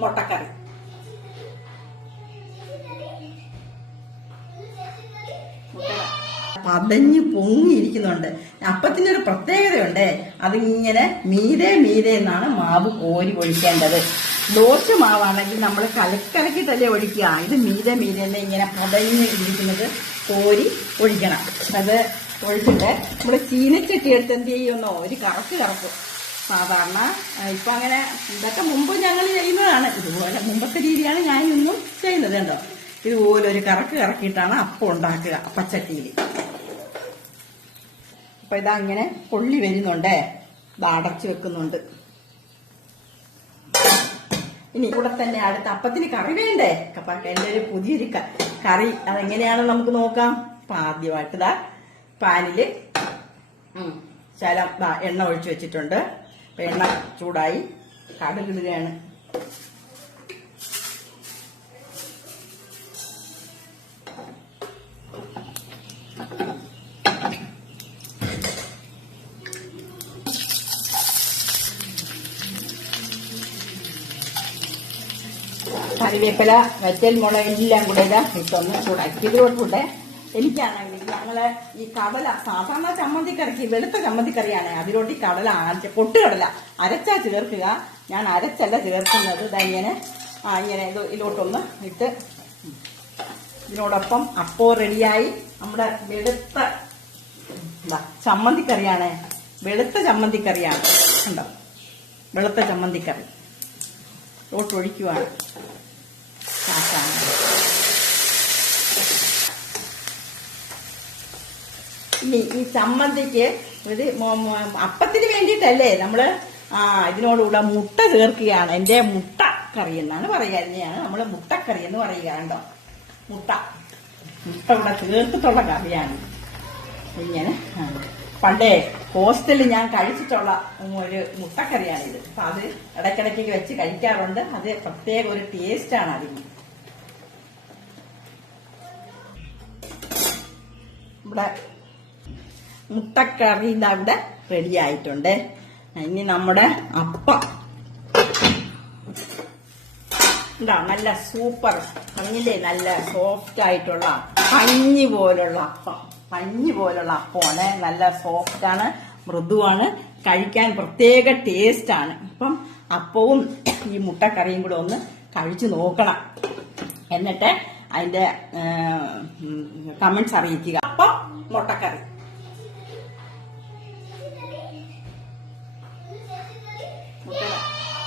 മുട്ടക്കറി. പതഞ്ഞ് പൊങ്ങിയിരിക്കുന്നുണ്ട്. അപ്പത്തിന്റെ ഒരു പ്രത്യേകതയുണ്ട്, അതിങ്ങനെ മീതെ എന്നാണ് മാവ് കോരി ഒഴിക്കേണ്ടത്. ദോശ മാവാണെങ്കിൽ നമ്മൾ കലക്കിട്ടല്ലേ ഒഴിക്കുക. ഇത് മീതെ തന്നെ ഇങ്ങനെ പതഞ്ഞ് ഇരിക്കുന്നത് കോരി ഒഴിക്കണം. അത് ഒഴിച്ചിട്ട് നമ്മൾ ചീനച്ചട്ടി എടുത്ത് എന്ത് ചെയ്യുന്നോ ഒരു കറക്കും. സാധാരണ ഇപ്പൊ അങ്ങനെ ഇതൊക്കെ മുമ്പ് ഞങ്ങൾ ചെയ്യുന്നതാണ്. ഇതുപോലെ മുമ്പത്തെ രീതിയാണ് ഞാൻ ഇന്നും ചെയ്യുന്നത്. കണ്ടോ, ഇതുപോലെ ഒരു കറക്കിയിട്ടാണ് അപ്പം ഉണ്ടാക്കുക അപ്പച്ചട്ടിയിൽ. അപ്പൊ ഇതങ്ങനെ പൊള്ളി വരുന്നുണ്ടേ, ഇത് അടച്ചു വെക്കുന്നുണ്ട്. ഇനി ഇവിടെ തന്നെ അടുത്ത അപ്പത്തിന് കറി വേണ്ടേ? അപ്പൊ എന്റെ ഒരു പുതിയൊരു കറി അതെങ്ങനെയാണെന്ന് നമുക്ക് നോക്കാം. അപ്പൊ ആദ്യമായിട്ട് ഇതാ പാനില് ശകലം എണ്ണ ഒഴിച്ചു വെച്ചിട്ടുണ്ട്. അപ്പൊ എണ്ണ ചൂടായി, കടുകിടുകയാണ്. കറിവേപ്പില, വറ്റൽ മുളക് എല്ലാം കൂടെ ഇട്ടൊന്ന് ചൂടാക്കി. ഇതിലോട്ട് എനിക്കാണെങ്കിൽ ഞങ്ങള് ഈ കടല സാധാരണ ചമ്മന്തിക്കറിക്ക് വെളുത്ത ചമ്മന്തിക്കറിയാണ്. അതിലോട്ട് ഈ കടല പൊട്ടുകടല അരച്ചാ ചേർക്കുക. ഞാൻ അരച്ചല്ല ചേർക്കുന്നത്. ഇങ്ങനെ ഇതിലോട്ടൊന്ന് ഇട്ട് ഇതിനോടൊപ്പം അപ്പോ റെഡിയായി. നമ്മുടെ വെളുത്ത ചമ്മന്തിക്കറിയാണ്. വെളുത്ത ചമ്മന്തിക്കറിയാണ്. ഉണ്ടോ, വെളുത്ത ചമ്മന്തിക്കറി ഒഴിക്കുവാണ്. ഇനി ഈ ചമ്മന്തിക്ക് ഒരു അപ്പത്തിന് വേണ്ടിയിട്ടല്ലേ നമ്മള് ഇതിനോടുകൂടെ മുട്ട ചേർക്കുകയാണ്. എന്റെ മുട്ട കറി എന്നാണ് പറയുക. തന്നെയാണ് നമ്മള് മുട്ടക്കറി എന്ന് പറയുക. കണ്ടോ, മുട്ട ഇവിടെ ചേർത്തിട്ടുള്ള കറിയാണ്. ഇങ്ങനെ പണ്ടേ ഹോസ്റ്റലിൽ ഞാൻ കഴിച്ചിട്ടുള്ള ഒരു മുട്ടക്കറിയാണിത്. അപ്പൊ അത് ഇടയ്ക്കിടയ്ക്ക് വെച്ച് കഴിക്കാറുണ്ട്. അത് പ്രത്യേക ഒരു ടേസ്റ്റാണ് അതിന്. ഇവിടെ മുട്ടക്കറി ഇവിടെ റെഡി ആയിട്ടുണ്ട്. ഇനി നമ്മുടെ അപ്പം നല്ല സൂപ്പർ പറഞ്ഞില്ലേ, നല്ല സോഫ്റ്റ് ആയിട്ടുള്ള പഞ്ഞി പോലുള്ള അപ്പമാണ്. നല്ല സോഫ്റ്റ് ആണ്, മൃദുവാണ്, കഴിക്കാൻ പ്രത്യേക ടേസ്റ്റ് ആണ്. അപ്പം അപ്പവും ഈ മുട്ടക്കറിയും കൂടെ ഒന്ന് കഴിച്ചു നോക്കണം. എന്നിട്ട് അതിന്റെ കമന്റ്സ് അറിയിക്കുക. അപ്പം മുട്ടക്കറി